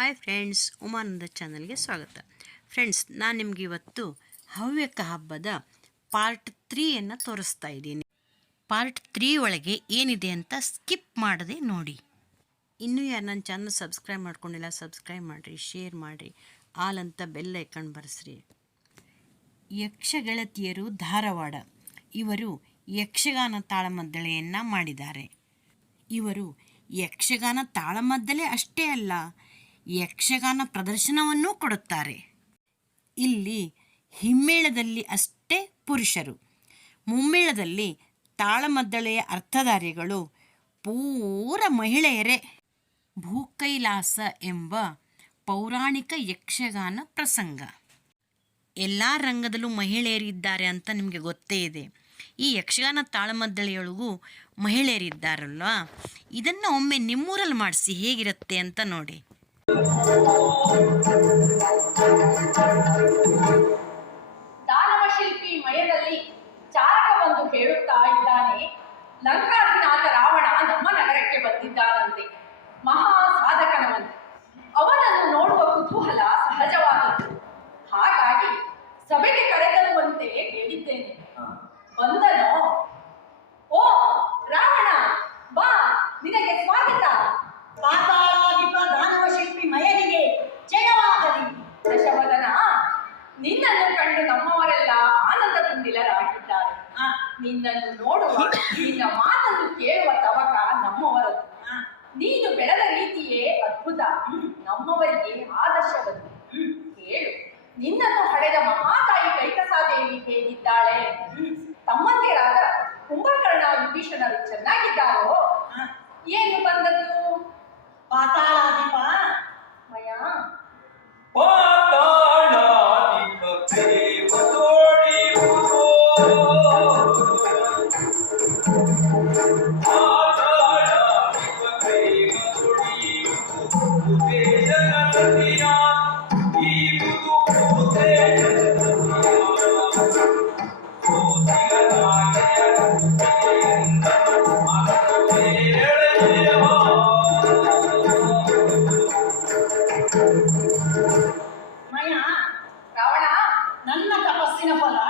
Hi friends Umananda ಚಾನಲ್ಗೆ ಸ್ವಾಗತ. Friends ನಾನು ನಿಮಗೆ ಇವತ್ತು ಹವ್ಯಕ ಹಬ್ಬದ ಪಾರ್ಟ್ ತ್ರೀಯನ್ನು ತೋರಿಸ್ತಾ ಇದ್ದೀನಿ. ಪಾರ್ಟ್ ತ್ರೀ ಒಳಗೆ ಏನಿದೆ ಅಂತ ಸ್ಕಿಪ್ ಮಾಡದೆ ನೋಡಿ. ಇನ್ನೂ ಯಾರು ನನ್ನ ಚಾನಲ್ ಸಬ್ಸ್ಕ್ರೈಬ್ ಮಾಡ್ಕೊಂಡಿಲ್ಲ ಸಬ್ಸ್ಕ್ರೈಬ್ ಮಾಡಿರಿ ಶೇರ್ ಮಾಡಿರಿ. ಆಲ್ ಅಂತ ಬೆಲ್ ಬರೆಸ್ರಿ. ಯಕ್ಷಗೆಳತಿಯರು ಧಾರವಾಡ. ಇವರು ಯಕ್ಷಗಾನ ತಾಳಮದ್ದಳೆಯನ್ನು ಮಾಡಿದ್ದಾರೆ. ಇವರು ಯಕ್ಷಗಾನ ತಾಳಮದ್ದಲೆ ಅಷ್ಟೇ ಅಲ್ಲ ಯಕ್ಷಗಾನ ಪ್ರದರ್ಶನವನ್ನೂ ಕೊಡುತ್ತಾರೆ. ಇಲ್ಲಿ ಹಿಮ್ಮೇಳದಲ್ಲಿ ಅಷ್ಟೇ ಪುರುಷರು. ಮುಮ್ಮೇಳದಲ್ಲಿ ತಾಳಮದ್ದಳೆಯ ಅರ್ಥಧಾರಿಗಳು ಪೂರ ಮಹಿಳೆಯರೇ. ಭೂಕೈಲಾಸ ಎಂಬ ಪೌರಾಣಿಕ ಯಕ್ಷಗಾನ ಪ್ರಸಂಗ. ಎಲ್ಲ ರಂಗದಲ್ಲೂ ಮಹಿಳೆಯರಿದ್ದಾರೆ ಅಂತ ನಿಮಗೆ ಗೊತ್ತೇ ಇದೆ. ಈ ಯಕ್ಷಗಾನ ತಾಳಮದ್ದಳೆಯೊಳಗೂ ಮಹಿಳೆಯರಿದ್ದಾರಲ್ವಾ? ಇದನ್ನು ಒಮ್ಮೆ ನಿಮ್ಮೂರಲ್ಲಿ ಮಾಡಿಸಿ ಹೇಗಿರುತ್ತೆ ಅಂತ ನೋಡಿ. ದಾನವ ಶಿಲ್ಪಿ ಮಯದಲ್ಲಿ ಚಾರಕ ಬಂದು ಹೇಳುತ್ತಾ ಇದ್ದಾನೆ, ಲಂಕಾಧಿನಾಥ ರಾವಣ ನಮ್ಮ ನಗರಕ್ಕೆ ಬಂದಿದ್ದಾನಂತೆ. ಮಹಾ ಸಾಧಕನವಂತೆ ಅವನನ್ನು ನೋಡುವ ಕುತೂಹಲ ಸಹಜವಾದದ್ದು. ಹಾಗಾಗಿ ಸಭೆಗೆ ನಿನ್ನ ಮಾತನ್ನು ಕೇಳುವ ತವಕ ನಮ್ಮವರದು ನೀನು ಬೆಳೆದ ರೀತಿಯೇ ಅದ್ಭುತ. ನಮ್ಮವರಿಗೆ ಆದರ್ಶವದು ಕೇಳು. ನಿನ್ನನ್ನು ಹಡೆದ ಮಹಾತಾಯಿ ಕೈಕಸಾದೇವಿ ಹೇಗಿದ್ದಾಳೆ? ತಮ್ಮಂದಿರಾದ ಕುಂಭಕರ್ಣ ವಿಭೀಷಣರು ಚೆನ್ನಾಗಿದ್ದಾರೋ. ಏನು ಬಂದದ್ದು? ಪಾತಾಳಾಧಿಪ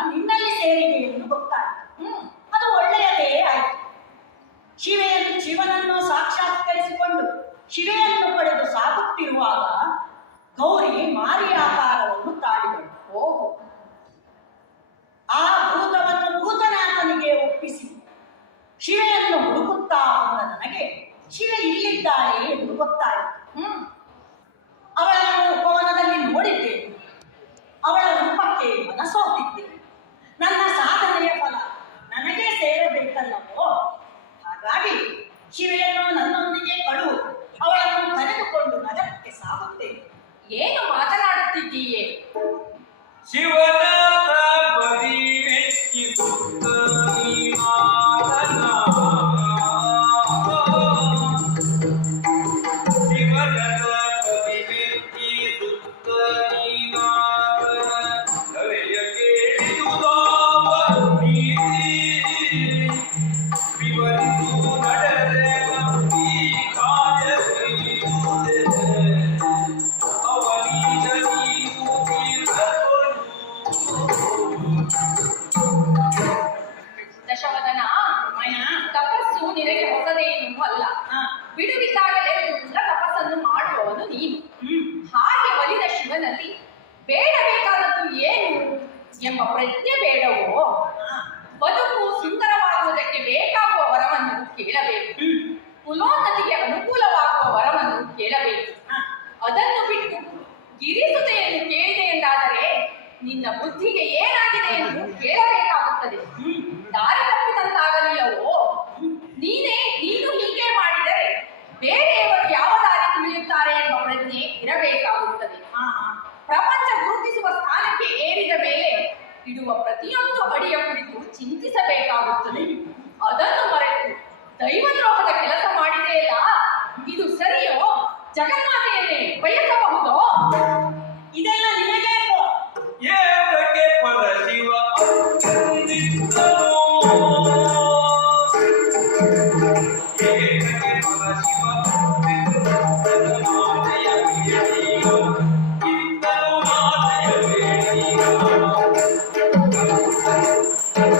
ನಿನ್ನಲ್ಲಿ ಸೇರಿದೆ ಎಂದು ಗೊತ್ತಾಯಿತು. ಹ್ಮ್, ಅದು ಒಳ್ಳೆಯದೇ ಆಯಿತು. ಶಿವೆಯನ್ನು ಶಿವನನ್ನು ಸಾಕ್ಷಾತ್ಕರಿಸಿಕೊಂಡು ಶಿವೆಯನ್ನು ಪಡೆದು ಸಾಗುತ್ತಿರುವಾಗ ಗೌರಿ ಮಾರಿ Música ನೀನು ಹಾಗೆ ಒಲಿದ ಶಿವನಲ್ಲಿ ಬೇಡಬೇಕಾದದ್ದು ಏನು ಎಂಬ ಪ್ರಜ್ಞೆ ಬೇಡವೋ? ಬದುಕು ಸುಂದರವಾಗುವುದಕ್ಕೆ ಬೇಕಾಗುವ ವರವನ್ನು ಕೇಳಬೇಕು. ಕುಲೋನ್ನತಿಗೆ ಅನುಕೂಲವಾಗುವ ವರವನ್ನು ಕೇಳಬೇಕು. ಅದನ್ನು ಬಿಟ್ಟು ಗಿರಿಸುತೆಯನ್ನು ಕೇಳಿದೆ ಎಂದಾದರೆ ನಿನ್ನ ಬುದ್ಧಿಗೆ ಏನಾಗಿದೆ ಎಂದು ಕೇಳಬೇಕಾಗುತ್ತದೆ. ದಾರಿ ಸ್ಥಾನಕ್ಕೆ ಏರಿದ ಮೇಲೆ ಇಡುವ ಪ್ರತಿಯೊಂದು ಅಡಿಯ ಕುರಿತು ಚಿಂತಿಸಬೇಕಾಗುತ್ತದೆ. ಅದನ್ನು ಮರೆತು ದೈವದ್ರೋಹದ ಕೆಲಸ ಮಾಡಿದೆಯಲ್ಲ? ಇದು ಸರಿಯೋ? ಜಗನ್ಮಾತೆಯನ್ನೇ ಬಯಸಬಹುದೋ?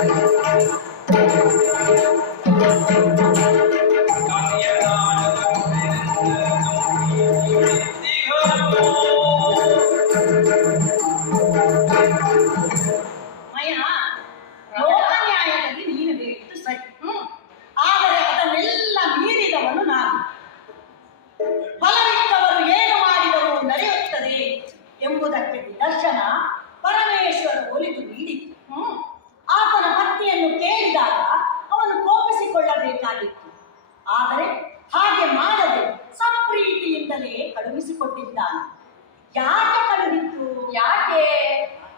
Thank you. ಆದರೆ ಹಾಗೆ ಮಾಡದೆ ಸಪ್ರೀತಿಯಿಂದಲೇ ಕಳುಹಿಸಿಕೊಟ್ಟಿದ್ದಾನೆ. ಯಾಕೆ ಕಳುಹಿತು? ಯಾಕೆ?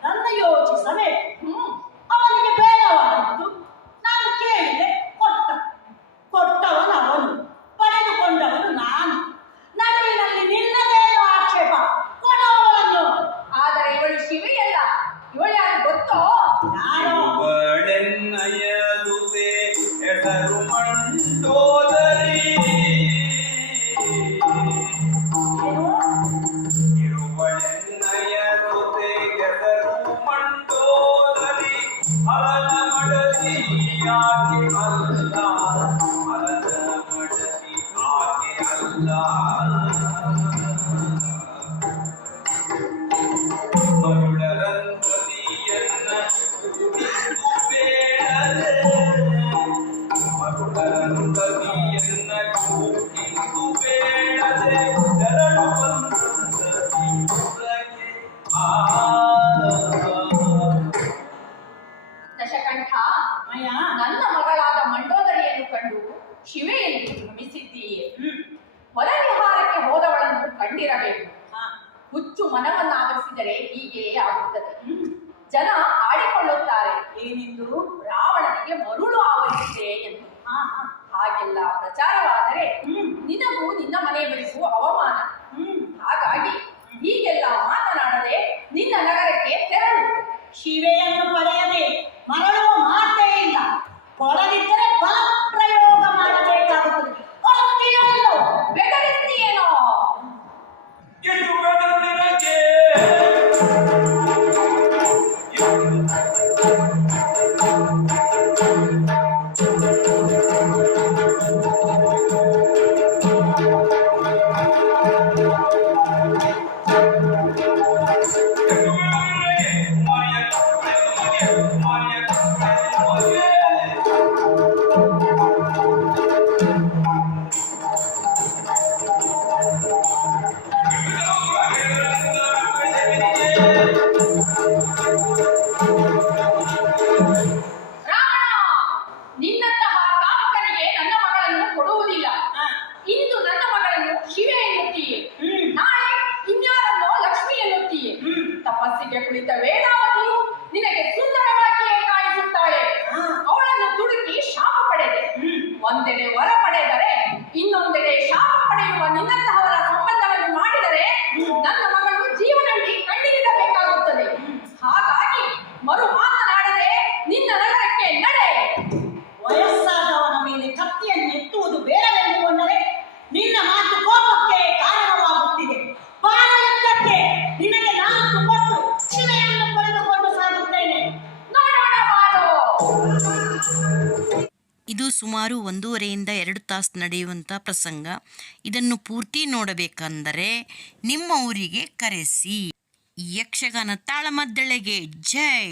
ನನ್ನ ಯೋಚಿಸಬೇಕು. ಇಂದು ರಾವಣನಿಗೆ ಮರುಳು ಆವರಿಸಿದೆ ಎಂದು. ಹಾಗೆಲ್ಲ ಪ್ರಚಾರವಾದರೆ ನಿನಗೂ ನಿನ್ನ ಮನೆಯವರಿಗೂ ಅವಮಾನ. ಹ್ಮ್, ಹಾಗಾಗಿ ಹೀಗೆಲ್ಲ ಮಾತನಾಡದೆ ನಿನ್ನ ನಗರಕ್ಕೆ ತೆರಳು. ಶಿವೆಯನ್ನು ಪಡೆಯದೆ ಮರಳುವ ಮಾತೇ ಇಲ್ಲ. ಕೊಡದಿದ್ದರೆ ಸುಮಾರು ಒಂದೂವರೆಯಿಂದ ಎರಡು ತಾಸು ನಡೆಯುವಂಥ ಪ್ರಸಂಗ. ಇದನ್ನು ಪೂರ್ತಿ ನೋಡಬೇಕೆಂದರೆ ನಿಮ್ಮ ಊರಿಗೆ ಕರೆಸಿ. ಯಕ್ಷಗಾನ ತಾಳಮದ್ದಳೆಗೆ ಜೈ!